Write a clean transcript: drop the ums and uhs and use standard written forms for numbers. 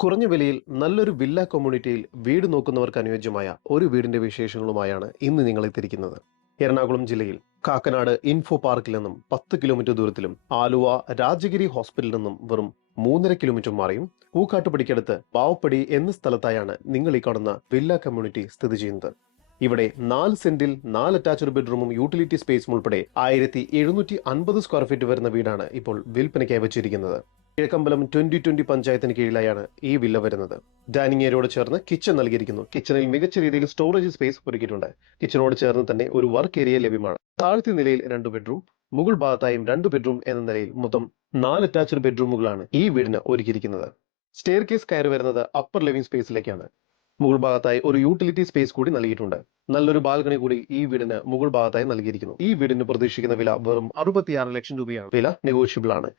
കുറഞ്ഞ വിലയിൽ നല്ലൊരു വില്ല കമ്മ്യൂണിറ്റിയിൽ വീട് നോക്കുന്നവർക്ക് അനുയോജ്യമായ ഒരു വീടിന്റെ വിശേഷങ്ങളുമായാണ് ഇന്ന് നിങ്ങൾ എത്തിയിരിക്കുന്നത്. എറണാകുളം ജില്ലയിൽ കാക്കനാട് ഇൻഫോ പാർക്കിൽ നിന്നും 10 കിലോമീറ്റർ ദൂരത്തിലും ആലുവ രാജഗിരി ഹോസ്പിറ്റലിൽ നിന്നും വെറും 3.5 കിലോമീറ്റർ മാറിയും പൂക്കാട്ടുപടിക്കടുത്ത് പാവപ്പടി എന്ന സ്ഥലത്തായാണ് നിങ്ങൾ ഈ കാണുന്ന വില്ല കമ്മ്യൂണിറ്റി സ്ഥിതി ചെയ്യുന്നത്. ഇവിടെ 4 സെന്റിൽ 4 അറ്റാച്ച്ഡ് ബെഡ്റൂമും യൂട്ടിലിറ്റി സ്പേസും ഉൾപ്പെടെ 1750 സ്ക്വയർ ഫീറ്റ് വരുന്ന വീടാണ് ഇപ്പോൾ വിൽപ്പനയ്ക്കായി വെച്ചിരിക്കുന്നത്. കിഴക്കമ്പലം 2020 പഞ്ചായത്തിന് കീഴിലായാണ് ഈ വില്ല വരുന്നത്. ഡൈനിങ് ഏരിയയോട് ചേർന്ന് കിച്ചൺ നൽകിയിരിക്കുന്നു. കിച്ചണിൽ മികച്ച രീതിയിൽ സ്റ്റോറേജ് സ്പേസ് ഒരുക്കിയിട്ടുണ്ട്. കിച്ചണോട് ചേർന്ന് തന്നെ ഒരു വർക്ക് ഏരിയ ലഭ്യമാണ്. താഴത്തെ നിലയിൽ 2 ബെഡ്റൂം, മുകൾ ഭാഗത്തായും 2 ബെഡ്റൂം എന്ന നിലയിൽ മൊത്തം 4 അറ്റാച്ച്ഡ് ബെഡ്റൂമുകളാണ് ഈ വീടിന് ഒരുക്കിയിരിക്കുന്നത്. സ്റ്റെയർ കേസ് കയറി വരുന്നത് അപ്പർ ലിവിംഗ് സ്പേസിലേക്കാണ്. മുകൾ ഭാഗത്തായി ഒരു യൂട്ടിലിറ്റി സ്പേസ് കൂടി നൽകിയിട്ടുണ്ട്. നല്ലൊരു ബാൽക്കണി കൂടി ഈ വീടിന് മുകൾ ഭാഗത്തായി നൽകിയിരിക്കുന്നു. ഈ വീടിന് പ്രതീക്ഷിക്കുന്ന വില വെറും 66 ലക്ഷം രൂപയാണ്. വില നെഗോഷ്യബിൾ ആണ്.